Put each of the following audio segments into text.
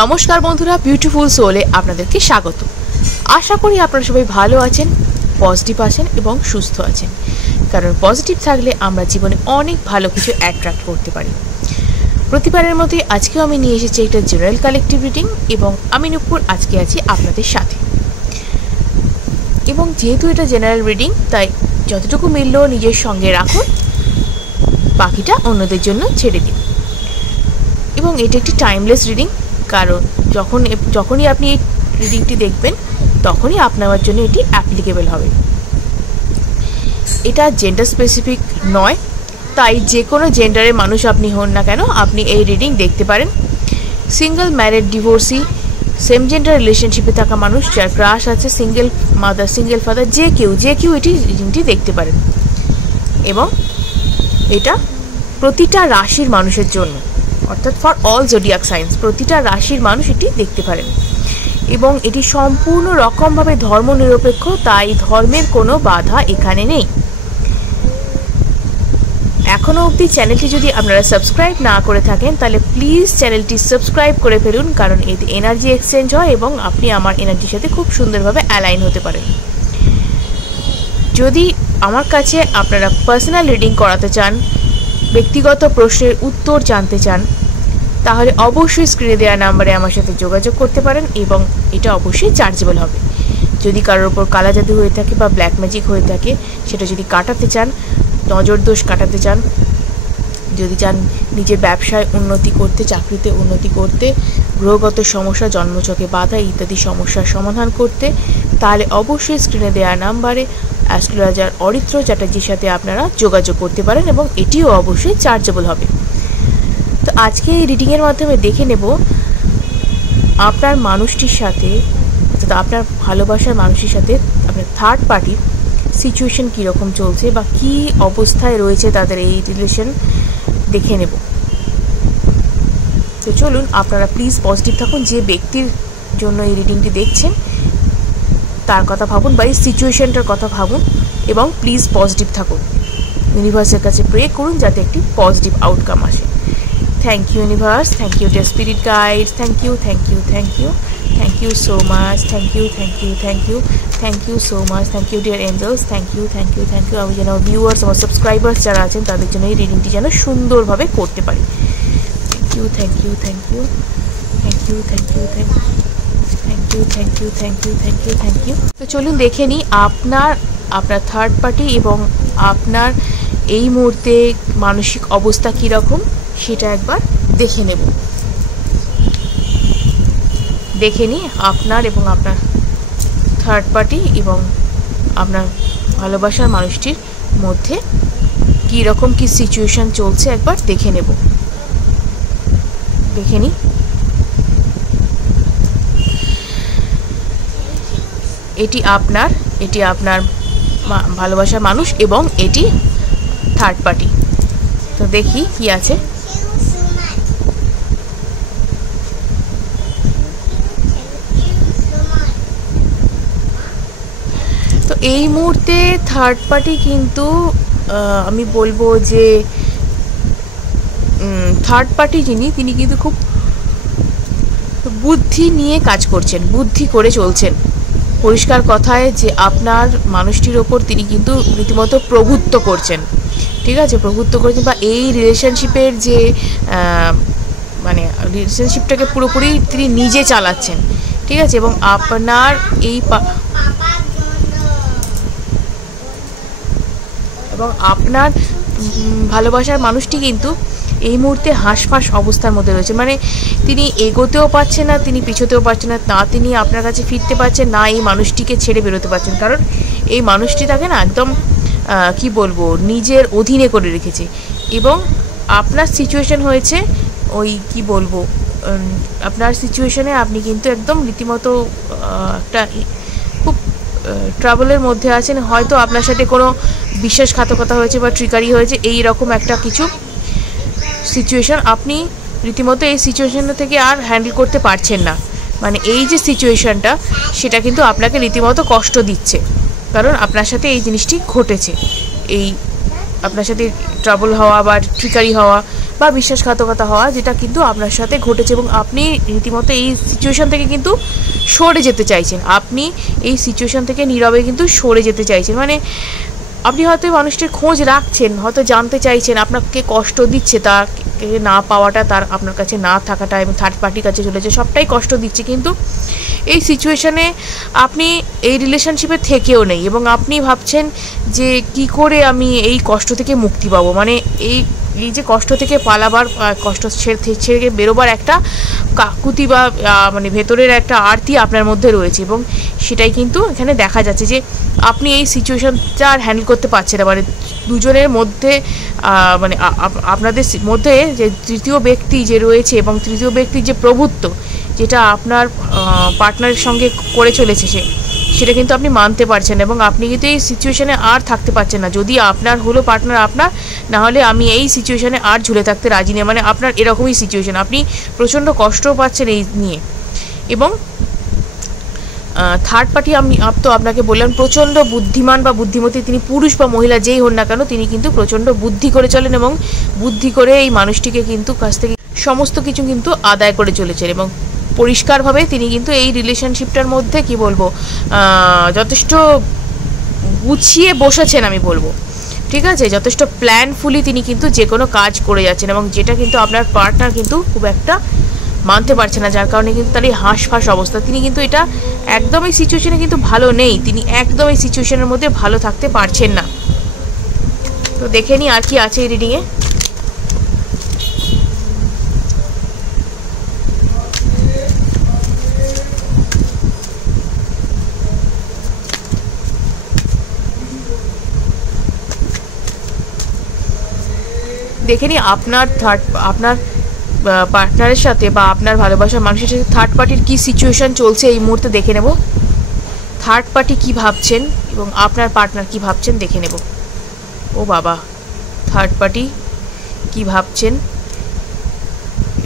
নমস্কার বন্ধুরা, বিউটিফুল সোলে আপনাদেরকে স্বাগত। আশা করি আপনারা সবাই ভালো আছেন, পজিটিভ আছেন এবং সুস্থ আছেন, কারণ পজিটিভ থাকলে আমরা জীবনে অনেক ভালো কিছু অ্যাট্রাক্ট করতে পারি। প্রতিবারের মতোই আজকেও আমি নিয়ে এসেছি একটা জেনারেল কালেকটিভ রিডিং এবং আমি নূপুর আজকে আছি আপনাদের সাথে। এবং যেহেতু এটা জেনারেল রিডিং, তাই যতটুকু মিলল নিজের সঙ্গে রাখুন, বাকিটা অন্যদের জন্য ছেড়ে দিন। এবং এটা একটি টাইমলেস রিডিং, কারণ যখনই আপনি এই রিডিংটি দেখবেন তখনই আপনার জন্য এটি অ্যাপ্লিকেবল হবে। এটা জেন্ডার স্পেসিফিক নয়, তাই যে কোনো জেন্ডারের মানুষ আপনি হন না কেন আপনি এই রিডিং দেখতে পারেন। Single, married, divorcee, same gender রিলেশনশিপে থাকা মানুষ, যার ক্রাশ আছে, সিঙ্গেল মাদার, সিঙ্গেল ফাদার, যে কেউ এটি রিডিংটি দেখতে পারেন। এবং এটা প্রতিটা রাশির মানুষের জন্য, অর্থাৎ ফর অল জোডিয়াক সাইন্স, প্রতিটা রাশির মানুষ এটি দেখতে পারেন। এবং এটি সম্পূর্ণ রকমভাবে ধর্ম নিরপেক্ষ, তাই ধর্মের কোনো বাধা এখানে নেই। এখনও অবধি চ্যানেলটি যদি আপনারা সাবস্ক্রাইব না করে থাকেন তাহলে প্লিজ চ্যানেলটি সাবস্ক্রাইব করে ফেলুন, কারণ এতে এনার্জি এক্সচেঞ্জ হয় এবং আপনি আমার এনার্জির সাথে খুব সুন্দরভাবে অ্যালাইন হতে পারেন। যদি আমার কাছে আপনারা পার্সোনাল রিডিং করাতে চান, ব্যক্তিগত প্রশ্নের উত্তর জানতে চান, তাহলে অবশ্যই স্ক্রিনে দেওয়া নাম্বারে আমার সাথে যোগাযোগ করতে পারেন এবং এটা অবশ্যই চার্জেবল হবে। যদি কারোর ওপর কালা জাদু হয়ে থাকে বা ব্ল্যাক ম্যাজিক হয়ে থাকে, সেটা যদি কাটাতে চান, নজর দোষ কাটাতে চান, যদি চান নিজের ব্যবসায় উন্নতি করতে, চাকরিতে উন্নতি করতে, গ্রহগত সমস্যা, জন্মছকে বাধা ইত্যাদি সমস্যার সমাধান করতে, তাহলে অবশ্যই স্ক্রিনে দেওয়া নাম্বারে অ্যাস্ট্রোলজার অরিত্র চ্যাটার্জির সাথে আপনারা যোগাযোগ করতে পারেন এবং এটিও অবশ্যই চার্জেবল হবে। তো আজকে এই রিডিংয়ের মাধ্যমে দেখে নেব আপনার মানুষটির সাথে, অর্থাৎ আপনার ভালোবাসার মানুষের সাথে আপনার থার্ড পার্টির সিচুয়েশন কীরকম চলছে বা কী অবস্থায় রয়েছে তাদের এই রিলেশন দেখে নেব। তো চলুন, আপনারা প্লিজ পজিটিভ থাকুন। যে ব্যক্তির জন্য এই রিডিংটি দেখছেন তার কথা ভাবুন বা এই সিচুয়েশনটার কথা ভাবুন এবং প্লিজ পজিটিভ থাকুন। ইউনিভার্সের কাছে প্রে করুন যাতে একটি পজিটিভ আউটকাম আসে। Thank you universe, thank you dear spirit guides, thank you so much, thank you so much, thank you dear angels, thank you. আমি যেন ভিউয়ার্স, আমার সাবস্ক্রাইবার্স যারা আছেন তাদের জন্য এই রিডিংটি যেন সুন্দরভাবে করতে পারি। Thank you. তো চলুন দেখে নিই আপনার থার্ড পার্টি এবং আপনার এই মুহূর্তে মানসিক অবস্থা কীরকম সেটা একবার দেখে নেব। দেখে নিই আপনার এবং আপনার থার্ড পার্টি এবং আপনার ভালোবাসার মানুষটির মধ্যে কীরকম কী সিচুয়েশন চলছে একবার দেখে নেব। দেখে নিই। এটি আপনার ভালোবাসার মানুষ এবং এটি থার্ড পার্টি। তো দেখি কি আছে। তো এই মুহূর্তে থার্ড পার্টি কিন্তু আমি বলবো যে থার্ড পার্টি তিনি কিন্তু খুব বুদ্ধি নিয়ে কাজ করছেন, বুদ্ধি করে চলছেন। পরিষ্কার কথায় যে আপনার মানুষটির ওপর তিনি কিন্তু রীতিমতো প্রভুত্ব করছেন, ঠিক আছে, প্রভুত্ব করছেন বা এই রিলেশনশিপের যে মানে রিলেশনশিপটাকে পুরোপুরি তিনি নিজে চালাচ্ছেন, ঠিক আছে। এবং আপনার এই আপনার ভালোবাসার মানুষটি কিন্তু এই মুহূর্তে হাঁসফাঁস অবস্থার মধ্যে রয়েছে, মানে তিনি এগোতেও পারছেন না, তিনি পিছোতেও পারছেন না, তিনি আপনার কাছে ফিরতে পারছেন না, এই মানুষটিকে ছেড়ে বেরোতে পারছেন, কারণ এই মানুষটি তাকে না একদম কি বলবো নিজের অধীনে করে রেখেছে। এবং আপনার সিচুয়েশন হয়েছে ওই কি বলবো, আপনার সিচুয়েশনে আপনি কিন্তু একদম রীতিমতো একটা খুব ট্রাবলের মধ্যে আছেন। হয়তো আপনার সাথে কোনো বিশ্বাসঘাতকতা হয়েছে বা ট্রিকারি হয়েছে, এই রকম একটা কিছু সিচুয়েশন। আপনি রীতিমতো এই সিচুয়েশনটা থেকে আর হ্যান্ডেল করতে পারছেন না, মানে এই যে সিচুয়েশনটা সেটা কিন্তু আপনাকে রীতিমতো কষ্ট দিচ্ছে, কারণ আপনার সাথে এই জিনিসটি ঘটেছে। এই আপনার সাথে ট্রাবল হওয়া বা ট্রিকারি হওয়া বা বিশ্বাসঘাতকতা হওয়া, যেটা কিন্তু আপনার সাথে ঘটেছে এবং আপনি রীতিমতো এই সিচুয়েশান থেকে কিন্তু সরে যেতে চাইছেন। আপনি এই সিচুয়েশান থেকে নীরবে কিন্তু সরে যেতে চাইছেন। মানে আপনি হয়তো মানুষটির খোঁজ রাখছেন, হয়তো জানতে চাইছেন, আপনাকে কষ্ট দিচ্ছে তাকে না পাওয়াটা, তার আপনার কাছে না থাকাটা এবং থার্ড পার্টির কাছে চলেছে, সবটাই কষ্ট দিচ্ছে। কিন্তু এই সিচুয়েশানে আপনি এই রিলেশনশিপে থেকেও নেই এবং আপনি ভাবছেন যে কি করে আমি এই কষ্ট থেকে মুক্তি পাবো। মানে এই যে কষ্ট থেকে পালাবার, কষ্ট ছেড়ে বেরোবার একটা কাকুতি বা মানে ভেতরের একটা আরতি আপনার মধ্যে রয়েছে এবং সেটাই কিন্তু এখানে দেখা যাচ্ছে যে আপনি এই সিচুয়েশানটা আর হ্যান্ডেল করতে পারছেন না। মানে দুজনের মধ্যে মানে আপনাদের মধ্যে যে তৃতীয় ব্যক্তি যে রয়েছে এবং তৃতীয় ব্যক্তির যে প্রভুত্ব যেটা আপনার পার্টনারের সঙ্গে করে চলেছে সেটা কিন্তু আপনি মানতে পারছেন এবং আপনি কিন্তু এই সিচুয়েশানে আর থাকতে পারছেন না। যদি আপনার হলো পার্টনার আপনার, না হলে আমি এই সিচুয়েশানে আর ঝুলে থাকতে রাজি নেই। মানে আপনার এরকমই সিচুয়েশান, আপনি প্রচণ্ড কষ্টও পাচ্ছেন এই নিয়ে। এবং থার্ড পার্টি আমি তো আপনাকে বললাম প্রচণ্ড বুদ্ধিমান বা বুদ্ধিমতী, তিনি পুরুষ বা মহিলা যেই হন না কেন, তিনি কিন্তু প্রচণ্ড বুদ্ধি করে চলেন এবং বুদ্ধি করে এই মানুষটিকে কিন্তু কাছ থেকে সমস্ত কিছু কিন্তু আদায় করে চলেছেন এবং পরিষ্কারভাবে তিনি কিন্তু এই রিলেশনশিপটার মধ্যে কি বলবো যথেষ্ট গুছিয়ে বসেছেন আমি বলবো, ঠিক আছে, যথেষ্ট প্ল্যানফুলি তিনি কিন্তু যে কোনো কাজ করে যাচ্ছেন এবং যেটা কিন্তু আপনার পার্টনার কিন্তু খুব একটা মানতে পারছে না, যার কারণে কিন্তু তার এই হাঁসফাঁস অবস্থা। তিনি কিন্তু এটা একদম এই সিচুয়েশনে কিন্তু ভালো নেই, তিনি একদম এই সিচুয়েশনের মধ্যে ভালো থাকতে পারছেন না। তো দেখে নিই আর কি আছে এই রিডিংয়ে। দেখে নিই আপনার পার্টনারের সাথে বা আপনার ভালোবাসার মানুষের সাথে থার্ড পার্টির কী সিচুয়েশান চলছে এই মুহূর্তে দেখে নেব। থার্ড পার্টি কী ভাবছেন এবং আপনার পার্টনার কী ভাবছেন দেখে নেব। ও বাবা, থার্ড পার্টি কী ভাবছেন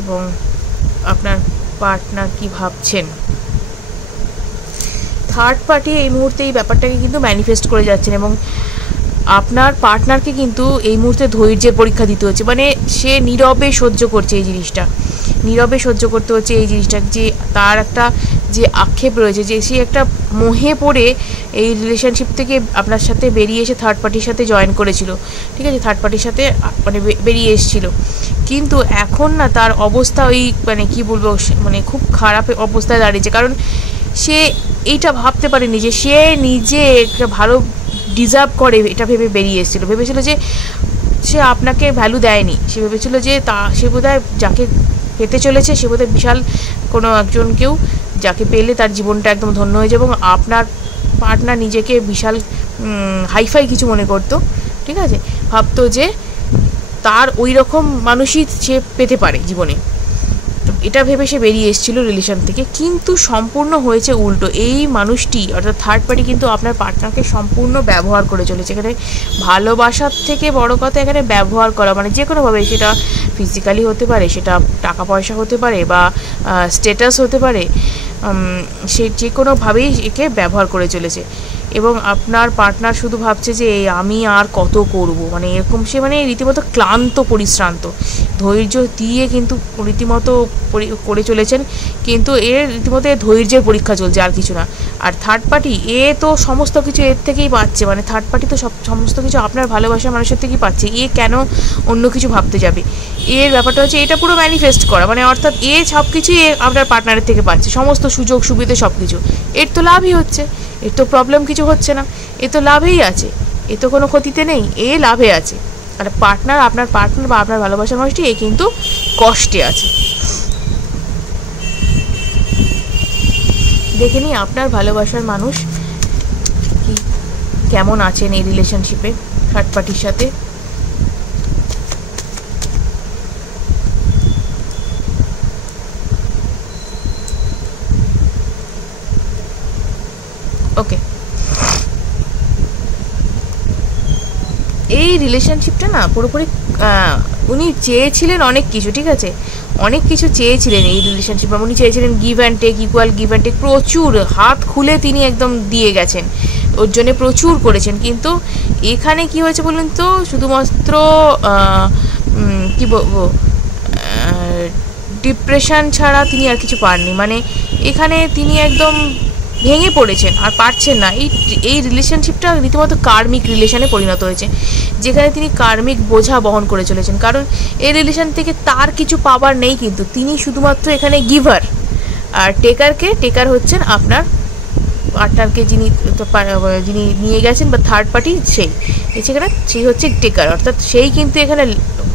এবং আপনার পার্টনার কী ভাবছেন। থার্ড পার্টি এই মুহূর্তে এই ব্যাপারটাকে কিন্তু ম্যানিফেস্ট করে যাচ্ছেন এবং আপনার পার্টনারকে কিন্তু এই মুহূর্তে ধৈর্যের পরীক্ষা দিতে হচ্ছে। মানে সে নীরবে সহ্য করছে এই জিনিসটা, নীরবে সহ্য করতে হচ্ছে এই জিনিসটা, যে তার একটা যে আক্ষেপ রয়েছে যে সে একটা মোহে পড়ে এই রিলেশনশিপ থেকে আপনার সাথে বেরিয়ে এসে থার্ড পার্টির সাথে জয়েন করেছিল, ঠিক আছে, থার্ড পার্টির সাথে মানে বেরিয়ে এসেছিল। কিন্তু এখন না তার অবস্থা ওই মানে কি বলবো, মানে খুব খারাপ অবস্থায় দাঁড়িয়েছে। কারণ সে এইটা ভাবতে পারেনি যে সে নিজে একটা ভালো ডিজার্ভ করে, এটা ভেবে বেরিয়ে এসেছিলো। ভেবেছিল যে সে আপনাকে ভ্যালু দেয়নি, সে ভেবেছিল যে সে বোধহয় যাকে পেতে চলেছে সে বোধহয় বিশাল কোনো একজনকেও যাকে পেলে তার জীবনটা একদম ধন্য হয়ে যাবে এবং আপনার পার্টনার নিজেকে বিশাল হাইফাই কিছু মনে করতো, ঠিক আছে, ভাবতো যে তার ওই রকম মানুষই সে পেতে পারে জীবনে। এটা ভেবে সে বেরিয়ে এসেছিলো রিলেশন থেকে, কিন্তু সম্পূর্ণ হয়েছে উল্টো। এই মানুষটি অর্থাৎ থার্ড পার্টি কিন্তু আপনার পার্টনারকে সম্পূর্ণ ব্যবহার করে চলেছে। এখানে ভালোবাসার থেকে বড় কথা এখানে ব্যবহার করা, মানে যে কোনোভাবে, সেটা ফিজিক্যালি হতে পারে, সেটা টাকা পয়সা হতে পারে বা স্ট্যাটাস হতে পারে, সে যে কোনোভাবেই একে ব্যবহার করে চলেছে এবং আপনার পার্টনার শুধু ভাবছে যে আমি আর কত করব, মানে এরকম সে মানে রীতিমতো ক্লান্ত পরিশ্রান্ত, ধৈর্য দিয়ে কিন্তু রীতিমতো করে চলেছেন, কিন্তু এর রীতিমতো ধৈর্যের পরীক্ষা চলছে, আর কিছু না। আর থার্ড পার্টি তো সমস্ত কিছু এর থেকেই পাচ্ছে, মানে থার্ড পার্টি তো সমস্ত কিছু আপনার ভালোবাসার মানুষের থেকেই পাচ্ছে, কেন অন্য কিছু ভাবতে যাবে। এর ব্যাপারটা হচ্ছে এটা পুরো ম্যানিফেস্ট করা, মানে অর্থাৎ সব কিছুই আপনার পার্টনারের থেকে পাচ্ছে, সমস্ত সুযোগ সুবিধা সব কিছু, এর তো লাভই হচ্ছে, এর তো প্রবলেম কিছু হচ্ছে না, এ তো লাভেই আছে, এ তো কোনো ক্ষতিতে নেই, লাভে আছে। আর আপনার পার্টনার বা আপনার ভালোবাসার মানুষটি কিন্তু কষ্টে আছে। দেখে নিই আপনার ভালোবাসার মানুষ কি কেমন আছেন এই রিলেশনশিপে থার্ড পার্টির সাথে। ওকে, এই রিলেশনশিপটা না পুরোপুরি উনি চেয়েছিলেন অনেক কিছু, ঠিক আছে, অনেক কিছু চেয়েছিলেন এই রিলেশনশিপে। উনি চেয়েছিলেন give and take, equal give and take, প্রচুর হাত খুলে তিনি একদম দিয়ে গেছেন, ওর জন্যে প্রচুর করেছেন। কিন্তু এখানে কি হয়েছে বলুন তো, শুধুমাত্র কি বলবো, ডিপ্রেশন ছাড়া তিনি আর কিছু পাননি। মানে এখানে তিনি একদম ভেঙে পড়েছেন আর পারছেন না। এই রিলেশনশিপটা রীতিমতো কার্মিক রিলেশনে পরিণত হয়েছে, যেখানে তিনি কার্মিক বোঝা বহন করে চলেছেন। কারণ এই রিলেশন থেকে তার কিছু পাবার নেই, কিন্তু তিনি শুধুমাত্র এখানে গিভার। আর টেকার হচ্ছেন আপনার পার্টনারকে যিনি নিয়ে গেছেন বা থার্ড পার্টি, সেই হচ্ছে টেকার। অর্থাৎ সেই কিন্তু এখানে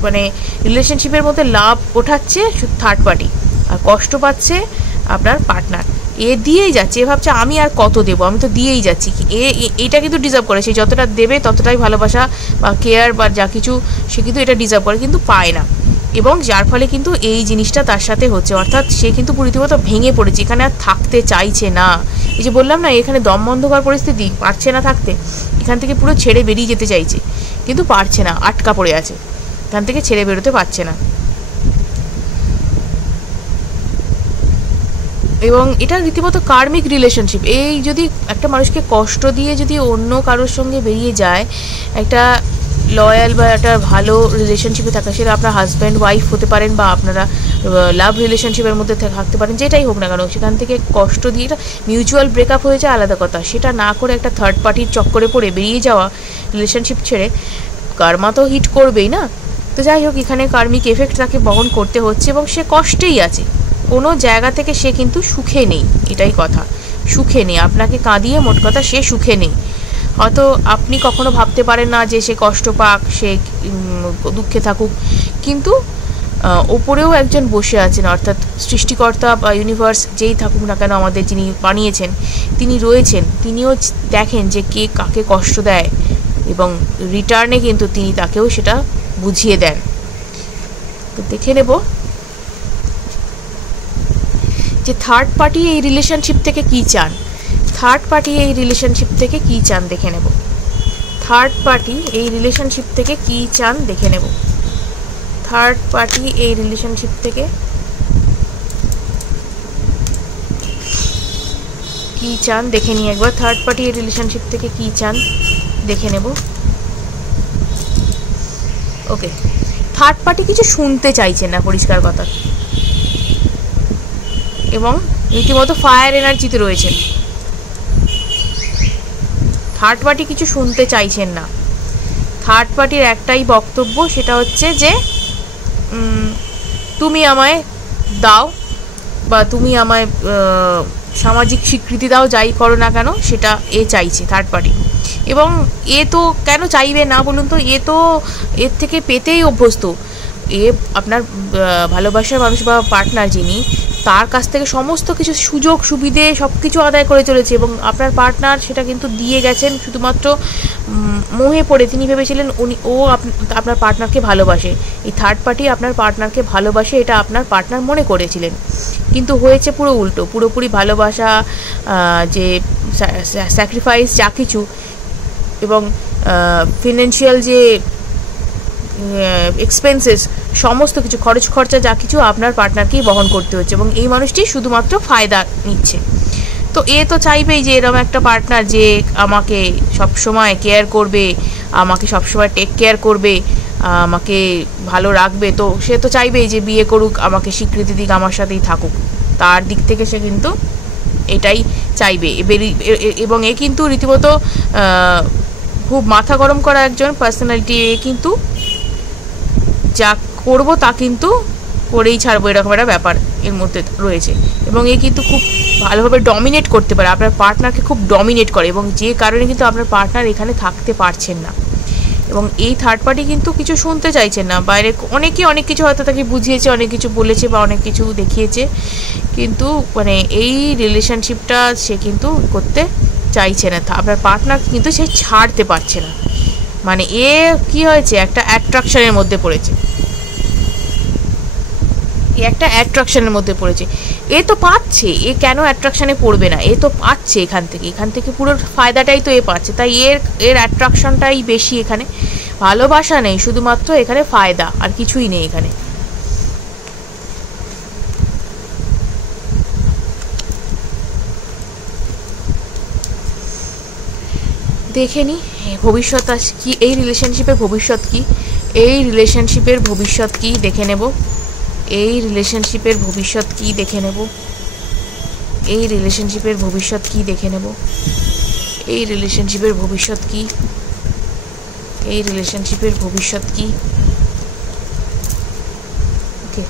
মানে রিলেশনশিপের মধ্যে লাভ ওঠাচ্ছে থার্ড পার্টি, আর কষ্ট পাচ্ছে আপনার পার্টনার। এ দিয়েই যাচ্ছে, এ ভাবছে আমি আর কত দেবো, আমি তো দিয়েই যাচ্ছি। এটা কিন্তু ডিজার্ভ করে, সে যতটা দেবে ততটাই ভালোবাসা বা কেয়ার বা যা কিছু সে কিন্তু এটা ডিজার্ভ করে, কিন্তু পায় না। এবং যার ফলে কিন্তু এই জিনিসটা তার সাথে হচ্ছে, অর্থাৎ সে কিন্তু রীতিমতো ভেঙে পড়েছে, এখানে আর থাকতে চাইছে না। এই যে বললাম না, এখানে দম বন্ধ হওয়ার পরিস্থিতি, পারছে না থাকতে, এখান থেকে পুরো ছেড়ে বেরিয়ে যেতে চাইছে, কিন্তু পারছে না, আটকা পড়ে আছে, এখান থেকে ছেড়ে বেরোতে পারছে না। এবং এটা রীতিমতো কার্মিক রিলেশনশিপ। এই যদি একটা মানুষকে কষ্ট দিয়ে যদি অন্য কারোর সঙ্গে বেরিয়ে যায়, একটা লয়াল বা একটা ভালো রিলেশনশিপে থাকা, সেটা আপনার হাজব্যান্ড ওয়াইফ হতে পারেন বা আপনারা লাভ রিলেশনশিপের মধ্যে থাকতে পারেন, যেটাই হোক না কেন, সেখান থেকে কষ্ট দিয়ে এটা মিউচুয়াল ব্রেকআপ হয়ে যায় আলাদা কথা, সেটা না করে একটা থার্ড পার্টির চক্করে পড়ে বেরিয়ে যাওয়া, রিলেশনশিপ ছেড়ে, কার্মা তো হিট করবেই না। তো যাই হোক, এখানে কার্মিক এফেক্ট তাকে বহন করতে হচ্ছে এবং সে কষ্টেই আছে, কোনো জায়গা থেকে সে কিন্তু সুখে নেই, এটাই কথা, সুখে নেই। আপনাকে কাঁদিয়ে মোট কথা সে সুখে নেই। হয়তো আপনি কখনো ভাবতে পারেন না যে সে কষ্ট পাক, সে দুঃখে থাকুক, কিন্তু ওপরেও একজন বসে আছেন, অর্থাৎ সৃষ্টিকর্তা বা ইউনিভার্স যেই থাকুক না কেন, আমাদের যিনি বানিয়েছেন তিনি রয়েছেন, তিনিও দেখেন যে কে কাকে কষ্ট দেয় এবং রিটার্নে কিন্তু তিনি তাকেও সেটা বুঝিয়ে দেন। তো দেখে নেব যে থার্ড পার্টি এই রিলেশনশিপ থেকে কী চান। থার্ড পার্টি এই রিলেশনশিপ থেকে কী চান দেখে নেব। থার্ড পার্টি এই রিলেশনশিপ থেকে কী চান দেখে নেব। থার্ড পার্টি এই রিলেশনশিপ থেকে কী চান দেখে নিই একবার। থার্ড পার্টি এই রিলেশনশিপ থেকে কী চান দেখে নেব। ওকে, থার্ড পার্টি কিছু শুনতে চাইছেন না, পরিষ্কার কথা, এবং রীতিমতো ফায়ার এনার্জিতে রয়েছেন। থার্ড পার্টি কিছু শুনতে চাইছেন না। থার্ড পার্টির একটাই বক্তব্য, সেটা হচ্ছে যে তুমি আমায় দাও বা তুমি আমায় সামাজিক স্বীকৃতি দাও, যাই করো না কেন সেটা এ চাইছে থার্ড পার্টি। এবং এ তো কেন চাইবে না বলুন তো, এ তো এর থেকে পেতেই অভ্যস্ত। এ আপনার ভালোবাসার মানুষ বা পার্টনার যিনি, তার কাছ থেকে সমস্ত কিছু সুযোগ সুবিধে সব কিছু আদায় করে চলেছে, এবং আপনার পার্টনার সেটা কিন্তু দিয়ে গেছেন শুধুমাত্র মোহে পড়ে। তিনি ভেবেছিলেন আপনার পার্টনারকে ভালোবাসে, এই থার্ড পার্টি আপনার পার্টনারকে ভালোবাসে, এটা আপনার পার্টনার মনে করেছিলেন, কিন্তু হয়েছে পুরো উল্টো। পুরোপুরি ভালোবাসা, যে স্যাক্রিফাইস যা কিছু, এবং ফিনান্সিয়াল যে এক্সপেন্সেস, সমস্ত কিছু খরচ খরচা যা কিছু আপনার পার্টনারকেই বহন করতে হচ্ছে, এবং এই মানুষটি শুধুমাত্র ফায়দা নিচ্ছে। তো এ তো চাইবেই যে এরকম একটা পার্টনার যে আমাকে সবসময় কেয়ার করবে, আমাকে সবসময় টেক কেয়ার করবে, আমাকে ভালো রাখবে। তো সে তো চাইবেই যে বিয়ে করুক, আমাকে স্বীকৃতি দিক, আমার সাথেই থাকুক। তার দিক থেকে সে কিন্তু এটাই চাইবে। এবং এ কিন্তু রীতিমতো খুব মাথা গরম করা একজন পার্সোনালিটি। এ কিন্তু যা করব তা কিন্তু করেই ছাড়বো, এরকম একটা ব্যাপার এর মধ্যে রয়েছে। এবং এ কিন্তু খুব ভালোভাবে ডমিনেট করতে পারে, আপনার পার্টনারকে খুব ডমিনেট করে, এবং যে কারণে কিন্তু আপনার পার্টনার এখানে থাকতে পারছেন না। এবং এই থার্ড পার্টি কিন্তু কিছু শুনতে চাইছেন না। বাইরে অনেকে অনেক কিছু হয়তো তাকে বুঝিয়েছে, অনেক কিছু বলেছে বা অনেক কিছু দেখিয়েছে, কিন্তু মানে এই রিলেশনশিপটা সে কিন্তু করতে চাইছে না। আপনার পার্টনার কিন্তু সে ছাড়তে পারছে না। মানে এ কি হয়েছে, একটা অ্যাট্রাকশনের মধ্যে পড়েছে, একটা অ্যাট্রাকশনের মধ্যে পড়েছে। এ তো পাচ্ছে, এ কেন অ্যাট্রাকশনে পড়বে না, এ তো পাচ্ছে এখান থেকে পুরো ফায়দাটাই তো এ পাচ্ছে। তাই এর অ্যাট্রাকশনটাই বেশি এখানে। ভালোবাসা নেই, শুধুমাত্র এখানে ফায়দা, আর কিছুই নেই এখানে। দেখে নি ভবিষ্যৎ কি, এই রিলেশনশিপের ভবিষ্যৎ কি। এই রিলেশনশিপের ভবিষ্যৎ কি দেখে নেব। এই রিলেশনশিপের ভবিষ্যৎ কি দেখে নেব। এই রিলেশনশিপের ভবিষ্যৎ কি দেখে নেব। এই রিলেশনশিপের ভবিষ্যৎ কি। এই রিলেশনশিপের ভবিষ্যৎ কি। ওকে,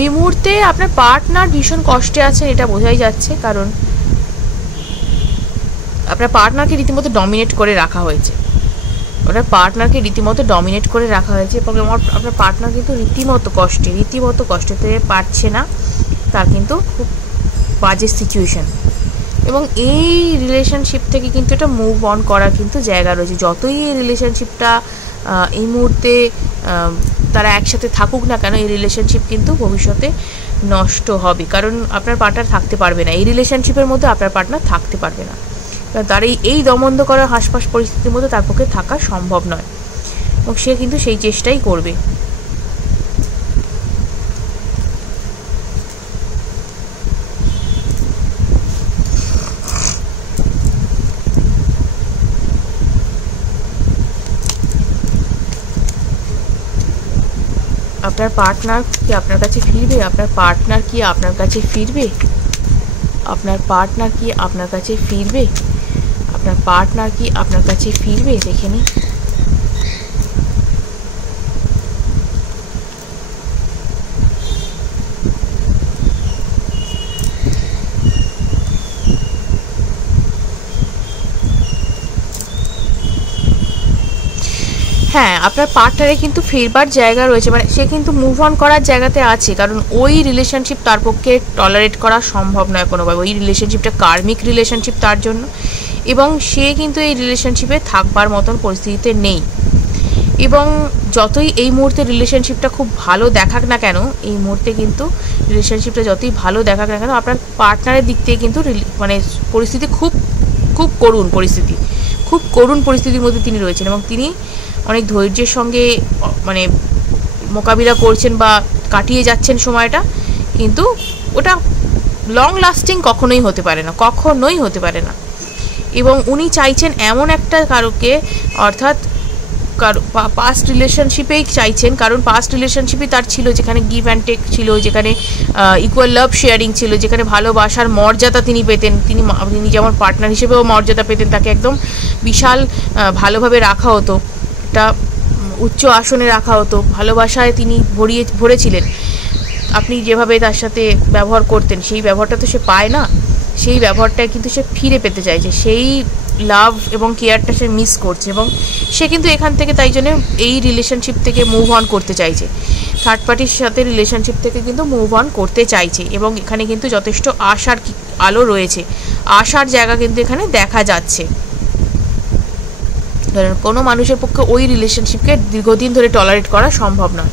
এই মুহূর্তে আপনার পার্টনার ভীষণ কষ্টে আছেন, এটা বোঝাই যাচ্ছে, কারণ আপনার পার্টনারকে রীতিমতো ডমিনেট করে রাখা হয়েছে। আপনার পার্টনারকে রীতিমতো ডমিনেট করে রাখা হয়েছে এবং আপনার পার্টনার কিন্তু রীতিমতো কষ্টতে পারছে না, তার কিন্তু খুব বাজে সিচুয়েশন। এবং এই রিলেশনশিপ থেকে কিন্তু এটা মুভ অন করার কিন্তু জায়গা রয়েছে। যতই এই রিলেশনশিপটা এই মুহূর্তে তারা একসাথে থাকুক না কেন, এই রিলেশনশিপ কিন্তু ভবিষ্যতে নষ্ট হবে, কারণ আপনার পার্টনার থাকতে পারবে না এই রিলেশনশিপের মধ্যে, আপনার পার্টনার থাকতে পারবে না, কারণ তার এই দমবন্ধ করা হাসপাস পরিস্থিতির মধ্যে তার পক্ষে থাকা সম্ভব নয় এবং সে কিন্তু সেই চেষ্টাই করবে। আপনার পার্টনার কি আপনার কাছে ফিরবে? আপনার পার্টনার কি আপনার কাছে ফিরবে? আপনার পার্টনার কি আপনার কাছে ফিরবে? আপনার পার্টনার কি আপনার কাছে ফিরবে? দেখে নিন। হ্যাঁ, আপনার পার্টনারে কিন্তু ফিরবার জায়গা রয়েছে, মানে সে কিন্তু মুভ অন করার জায়গাতে আছে, কারণ ওই রিলেশনশিপ তার পক্ষে টলারেট করা সম্ভব নয় কোনোভাবে। ওই রিলেশনশিপটা কার্মিক রিলেশনশিপ তার জন্য, এবং সে কিন্তু এই রিলেশনশিপে থাকবার মতন পরিস্থিতিতে নেই। এবং যতই এই মুহূর্তে রিলেশনশিপটা খুব ভালো দেখাক না কেন, এই মুহূর্তে কিন্তু রিলেশনশিপটা যতই ভালো দেখাক না কেন, আপনার পার্টনারের দিক থেকে কিন্তু মানে পরিস্থিতি খুব খুব করুণ পরিস্থিতি, খুব করুণ পরিস্থিতির মধ্যে তিনি রয়েছেন এবং তিনি অনেক ধৈর্যের সঙ্গে মানে মোকাবিলা করছেন বা কাটিয়ে যাচ্ছেন সময়টা, কিন্তু ওটা লং লাস্টিং কখনোই হতে পারে না, কখনোই হতে পারে না। এবং উনি চাইছেন এমন একটা কারোকে, অর্থাৎ পাস্ট রিলেশনশিপেই চাইছেন, কারণ পাস্ট রিলেশনশিপই তার ছিল যেখানে গিভ অ্যান্ড টেক ছিল, যেখানে ইকুয়াল লাভ শেয়ারিং ছিল, যেখানে ভালোবাসার মর্যাদা তিনি পেতেন, তিনি যেমন পার্টনার হিসেবেও মর্যাদা পেতেন, তাকে একদম বিশাল ভালোভাবে রাখা হতো, একটা উচ্চ আসনে রাখা হতো, ভালোবাসায় তিনি ভরেছিলেন। আপনি যেভাবে তার সাথে ব্যবহার করতেন সেই ব্যবহারটা তো সে পায় না, সেই ব্যবহারটায় কিন্তু সে ফিরে পেতে চাইছে, সেই লাভ এবং কেয়ারটা সে মিস করছে এবং সে কিন্তু এখান থেকে তাই জন্য এই রিলেশনশিপ থেকে মুভ অন করতে চাইছে, থার্ড পার্টির সাথে রিলেশনশিপ থেকে কিন্তু মুভ অন করতে চাইছে। এবং এখানে কিন্তু যথেষ্ট আশার আলো রয়েছে, আশার জায়গা কিন্তু এখানে দেখা যাচ্ছে। কারণ কোনো মানুষের পক্ষে ওই রিলেশনশিপকে দীর্ঘদিন ধরে টলারেট করা সম্ভব নয়।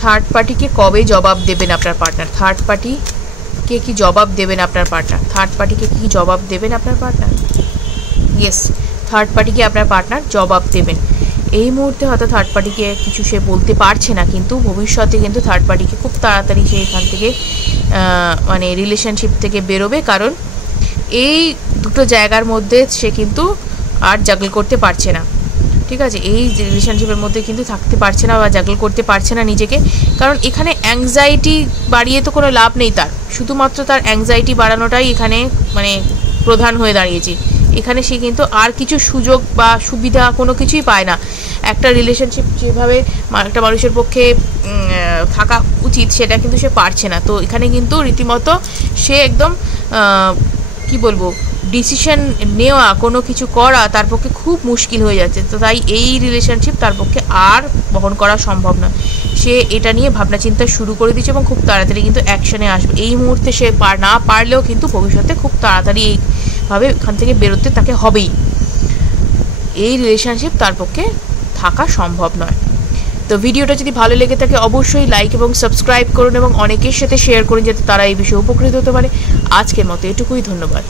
থার্ড পার্টিকে কবে জবাব দেবেন আপনার পার্টনার? থার্ড পার্টিকে কি জবাব দেবেন আপনার পার্টনার? থার্ড পার্টিকে কি জবাব দেবেন আপনার পার্টনার? ইয়েস, থার্ড পার্টিকে আপনার পার্টনার জবাব দেবেন। এই মুহূর্তে হয়তো থার্ড পার্টিকে কিছু সে বলতে পারছে না, কিন্তু ভবিষ্যতে কিন্তু থার্ড পার্টিকে খুব তাড়াতাড়ি সে এখান থেকে মানে রিলেশনশিপ থেকে বেরোবে, কারণ এই দুটো জায়গার মধ্যে সে কিন্তু আর জাগল করতে পারছে না। ঠিক আছে, এই রিলেশনশিপের মধ্যে কিন্তু থাকতে পারছে না বা জাগল করতে পারছে না নিজেকে, কারণ এখানে অ্যাংজাইটি বাড়িয়ে তো কোনো লাভ নেই তার, শুধুমাত্র তার অ্যাংজাইটি বাড়ানোটাই এখানে মানে প্রধান হয়ে দাঁড়িয়েছে। এখানে সে কিন্তু আর কিছু সুযোগ বা সুবিধা কোনো কিছুই পায় না। একটা রিলেশনশিপ যেভাবে একটা মানুষের পক্ষে থাকা উচিত সেটা কিন্তু সে পারছে না। তো এখানে কিন্তু রীতিমতো সে একদম কি বলবো, ডিসিশন নেওয়া, কোনো কিছু করা তার পক্ষে খুব মুশকিল হয়ে যাচ্ছে। তো তাই এই রিলেশনশিপ তার পক্ষে আর বহন করা সম্ভব নয়। সে এটা নিয়ে ভাবনা চিন্তা শুরু করে দিচ্ছে এবং খুব তাড়াতাড়ি কিন্তু অ্যাকশনে আসবে। এই মুহূর্তে সে না পারলেও কিন্তু ভবিষ্যতে খুব তাড়াতাড়ি এইভাবে এখান থেকে বেরোতে তাকে হবেই। এই রিলেশনশিপ তার পক্ষে থাকা সম্ভব নয়। তো ভিডিওটা যদি ভালো লেগে থাকে অবশ্যই লাইক এবং সাবস্ক্রাইব করুন এবং অনেকের সাথে শেয়ার করুন যাতে তারা এই বিষয়ে উপকৃত হতে পারে। আজকের মতো এটুকুই, ধন্যবাদ।